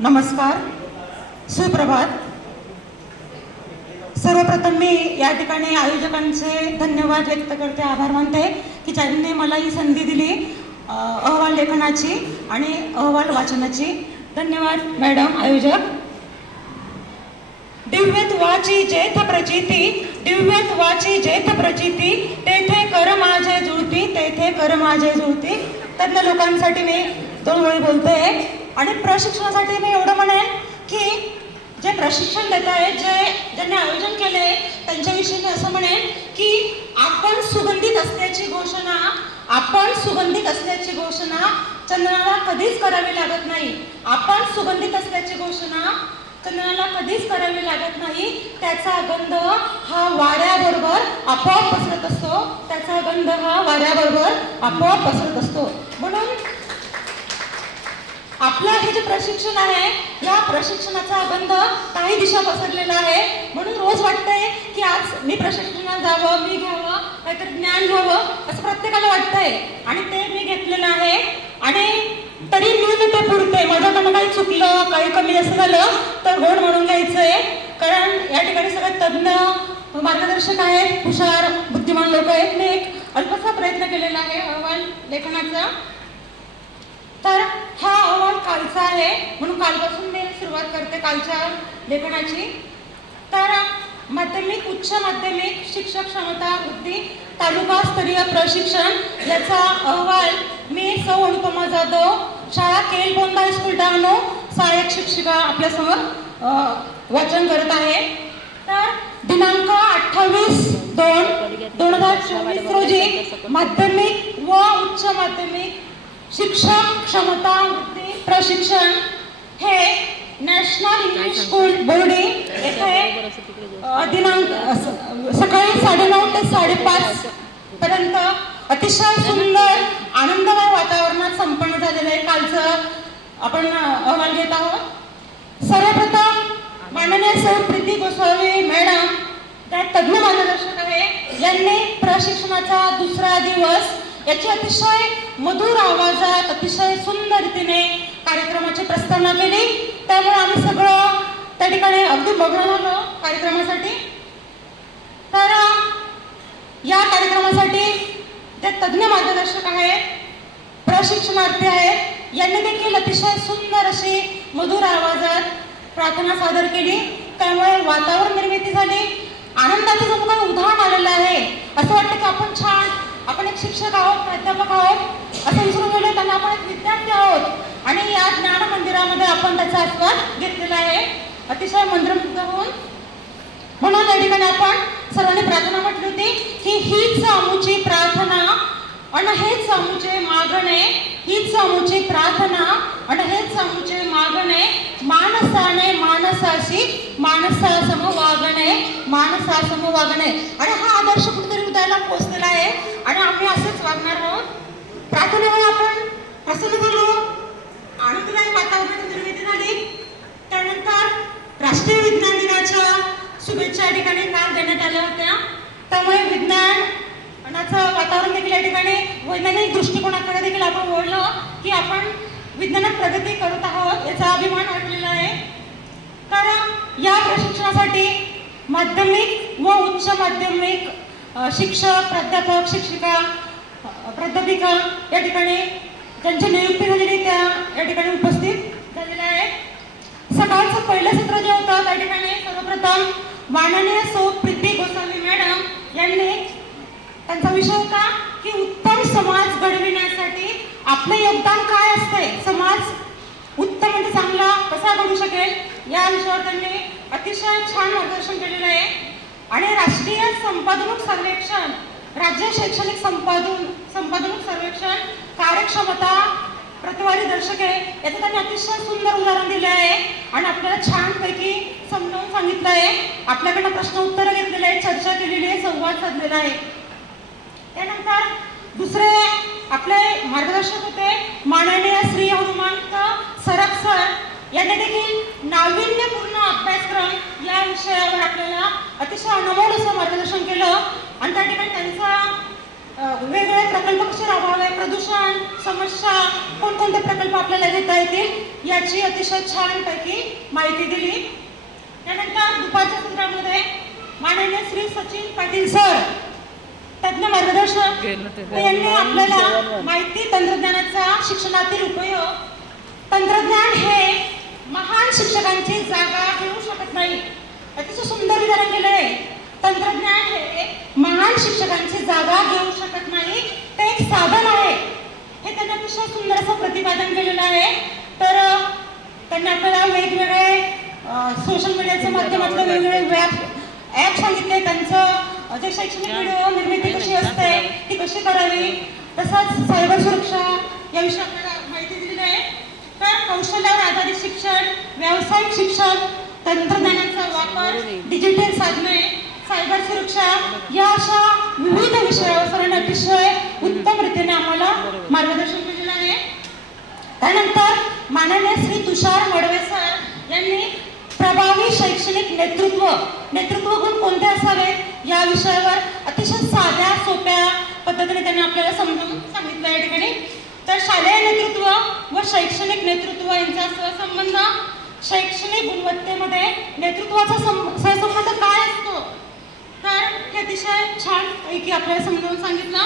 नमस्कार. सुप्रभात. सर्वप्रथम मी या ठिकाणी आयोजकांचे धन्यवाद व्यक्त करते आभार मानते की ज्यांनी मला ही संधी दिली अहवाल लेखनाची आणि अहवाल वाचनाची. धन्यवाद मॅडम आयोजक. दिव्यत्वाची जेथ प्रचिती दिव्यत्वाची जेथ प्रचिती तेथे कर माझे जुळती तेथे कर माझे जुळती. तज्ञ लोकांसाठी मी दोन वेळी बोलते. आणि प्रशिक्षणासाठी मी एवढं म्हणेन की जे प्रशिक्षण देत आहेत जे ज्यांनी आयोजन केले त्यांच्याविषयी मी असं म्हणेन की आपण सुगंधित असल्याची घोषणा आपण सुगंधित असल्याची घोषणा चंद्राला कधीच करावी लागत नाही. आपण सुगंधित असल्याची घोषणा चंद्राला कधीच करावी लागत नाही. त्याचा गंध हा वाऱ्याबरोबर आपोआप पसरत असतो. त्याचा गंध हा वाऱ्याबरोबर आपोआप पसरत असतो. म्हणून आपलं हे जे प्रशिक्षण आहे या प्रशिक्षणाचा बंध काही दिशा पसरलेला आहे. म्हणून रोज वाटतंय की आज मी प्रशिक्षणात जावं मी घ्यावं काहीतरी ज्ञान घ्यावं असं प्रत्येकाला वाटतंय. आणि ते मी घेतलेलं आहे. आणि तरी मी ते पुरते. माझ्याकडनं काही चुकलं काही कमी जास्त झालं तर गोड म्हणून घ्यायचंय. कारण या ठिकाणी सगळे तज्ज्ञ मार्गदर्शक आहेत हुशार बुद्धिमान लोक आहेत. मी एक अल्पसा प्रयत्न केलेला आहे. अहवाल लेखनाचा. तर हा अहवाल कालचा आहे. म्हणून कालपासून मी सुरुवात करते कालच्या लेखनाची. तर माध्यमिक उच्च माध्यमिक शिक्षक क्षमता वृद्धी तालुका स्तरीय प्रशिक्षण याचा अहवाल मी सौ अनुपमा जाधव शाळा केल बोंदा हायस्कूल डहाणू सहाय्यक शिक्षिका आपल्यासमोर वाचन करत आहे. तर दिनांक अठ्ठावीस दोन दोन हजार चोवीस रोजी माध्यमिक व उच्च माध्यमिक शिक्षक क्षमता वृद्धी प्रशिक्षण हे नॅशनल इंग्लिश स्कूल बोर्डिंग येथे दिनांक सकाळी साडेनऊ ते साडेपाच पर्यंत अतिशय सुंदर आनंदमय वातावरणात संपन्न झालेलं आहे. कालचं आपण अहवाल घेत आहोत. सर्वप्रथम माननीय सौ प्रीती गोस्वामी मॅडम त्या तज्ज्ञ मार्गदर्शक आहे. यांनी प्रशिक्षणाचा दुसरा दिवस याची अतिशय मधुर आवाजात अतिशय सुंदर रीतीने कार्यक्रमाची प्रस्तावना केली. त्यामुळे आम्ही सगळं त्या ठिकाणी अगदी बघणार आलो कार्यक्रमासाठी. तर या कार्यक्रमासाठी जे तज्ज्ञ मार्गदर्शक आहेत प्रशिक्षणार्थी आहेत यांनी देखील अतिशय सुंदर अशी मधुर आवाजात प्रार्थना सादर केली. त्यामुळे वातावरण निर्मिती झाली. आनंदाचं जणू काही उदाहरण आलेलं आहे असं वाटतं की आपण छान आपण एक शिक्षक आहोत प्राध्यापक आहोत असं विसरून गेलो त्यांना आपण एक विद्यार्थी आहोत. आणि या ज्ञान मंदिरामध्ये आपण त्याचा आस्वाद घेतलेला आहे. अतिशय मंत्रमुग्ध होऊन. म्हणून या ठिकाणी आपण सर्वांनी प्रार्थना म्हटली होती की हीच आमूची प्रार्थना आणि हेच आमूचे मागणे हीच आमूची प्रार्थना आणि हेच आमूचे मागणे माणसाने माणसाशी माणसासम वागणे माणसासम वागणे आणि हा आदर्श कुठेतरी हृदयाला पोचलेला आहे. आणि आम्ही असंच वागणार आहोत. प्रार्थनेमुळे आपण प्रसन्न झालो. आनंददायी वातावरणाची निर्मिती झाली. त्यानंतर राष्ट्रीय विज्ञान दिनाच्या शुभेच्छा या ठिकाणी काल देण्यात आल्या होत्या. त्यामुळे विज्ञानाचं वातावरण देखील या ठिकाणी वैज्ञानिक दृष्टिकोनाकडे देखील आपण ओढलो की आपण विज्ञानात प्रगती करत आहोत याचा अभिमान वाटलेला आहे. तर या प्रशिक्षणासाठी माध्यमिक व उच्च माध्यमिक शिक्षक प्राध्यापक शिक्षिका प्राध्यापिका या ठिकाणी त्यांची नियुक्ती झालेली त्या या ठिकाणी उपस्थित झालेल्या आहेत. सकाळचं पहिलं सत्र जे होतं त्या ठिकाणी सर्वप्रथम माननीय सौ प्रीती गोसावी मॅडम यांनी त्यांचा विषय होता की उत्तम समाज घडविण्यासाठी आपलं योगदान काय असते समाज उत्तम म्हणजे चांगला कसा घडू शकेल? या विषयावर त्यांनी अतिशय छान मार्गदर्शन केलेलं आहे. आणि राष्ट्रीय संपादनूक सर्वेक्षण राज्य शैक्षणिक संपादन संपादनूक सर्वेक्षण कार्यक्षमता प्रतवारी दर्शक आहे. याचं त्यांनी अतिशय सुंदर उदाहरण दिले आहे. आणि आपल्याला छानपैकी समजावून सांगितलं आहे. आपल्याकडनं प्रश्न उत्तरं घेतलेले आहे चर्चा केलेली आहे संवाद साधलेला आहे. त्यानंतर दुसरे आपले मार्गदर्शक होते माननीय श्री हनुमंत सरक सर यांनी देखील नाविन्यपूर्ण अभ्यासक्रम या विषयावर आपल्याला अतिशय अनमोल असं मार्गदर्शन केलं. आणि त्या ठिकाणी त्यांचा वेगवेगळे प्रकल्प कसे राबवावे प्रदूषण समस्या कोणकोणत्या कोणते प्रकल्प आपल्याला घेता येतील याची अतिशय छानपैकी माहिती दिली. त्यानंतर दुपारच्या सत्रामध्ये माननीय श्री सचिन पाटील सर तज्ञ मार्गदर्शक यांनी आपल्याला माहिती तंत्रज्ञानाचा शिक्षणातील उपयोग. तंत्रज्ञान हे महान शिक्षकांची जागा घेऊ शकत नाही. अतिशय सुंदर विधान केलं आहे तंत्रज्ञान हे महान शिक्षकांची जागा घेऊ शकत नाही. ते एक साधन आहे. हे त्यांनी अतिशय सुंदर असं प्रतिपादन केलेलं आहे. तर त्यांनी आपल्याला वेगवेगळे सोशल मीडियाच्या माध्यमातून वेगवेगळे वेब ॲप सांगितले. त्यांचं जे शैक्षणिक व्हिडिओ निर्मिती कशी असते ती कशी करावी तसंच सायबर सुरक्षा याविषयी आपल्याला माहिती दिलेली आहे तर कौशल्यावर आधारित शिक्षण व्यावसायिक शिक्षण तंत्रज्ञानाचा वापर डिजिटल साधने सायबर सुरक्षा या अशा विविध विषयावर सरांनी अतिशय उत्तम रीतीने आम्हाला मार्गदर्शन केलेलं आहे. त्यानंतर माननीय श्री तुषार मडवे सर यांनी प्रभावी शैक्षणिक नेतृत्व नेतृत्व गुण कोणते असावेत या विषयावर अतिशय साध्या सोप्या पद्धतीने त्यांनी आपल्याला समजून सांगितलं या ठिकाणी. तर शालेय नेतृत्व व शैक्षणिक नेतृत्व यांचा सहसंबंध शैक्षणिक गुणवत्तेमध्ये नेतृत्वाचा सहसंबंध काय असतो? तर हे अतिशय छान पैकी आपल्याला समजावून सांगितलं.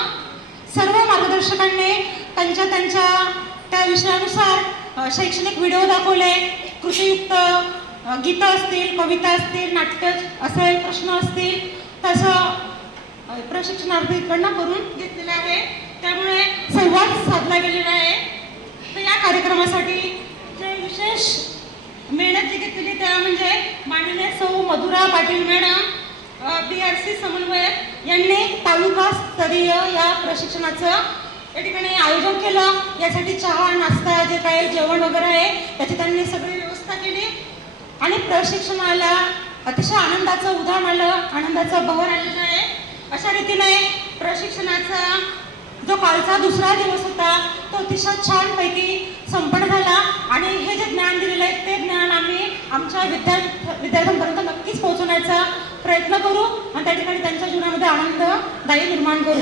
सर्व मार्गदर्शकांनी त्यांच्या त्यांच्या त्या विषयानुसार शैक्षणिक व्हिडिओ दाखवले. कृतीयुक्त गीतं असतील कविता असतील नाट्य असेल प्रश्न असतील. तसं प्रशिक्षणार्थीकडनं करून घेतलेलं आहे. त्यामुळे संवाद साधला गेलेला आहे. तर या कार्यक्रमासाठी जे विशेष मेहनत जी घेतलेली त्या म्हणजे माननीय सौ Madhura Patil madam B R C समन्वयक यांनी तालुका स्तरीय या प्रशिक्षणाचं या ठिकाणी आयोजन केलं. यासाठी चहा नाश्ता जे काही जेवण वगैरे आहे त्याची त्यांनी सगळी व्यवस्था केली. आणि प्रशिक्षणाला अतिशय आनंदाचं उदाहरण आलं आनंदाचा बहर आलेला आहे. अशा रीतीने प्रशिक्षणाचा जो कालचा दुसरा दिवस होता तो अतिशय छानपैकी संपन्न झाला. आणि हे जे ज्ञान दिलेलं आहे ते ज्ञान आम्ही आमच्या विद्यार्थी विद्यार्थ्यांपर्यंत नक्कीच पोहोचवण्याचा प्रयत्न करू आणि त्या ठिकाणी त्यांच्या जीवनामध्ये आनंददायी निर्माण करू.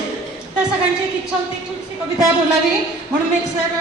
तर सगळ्यांची एक इच्छा होती छोटीशी कविता बोलावी. म्हणून मी सर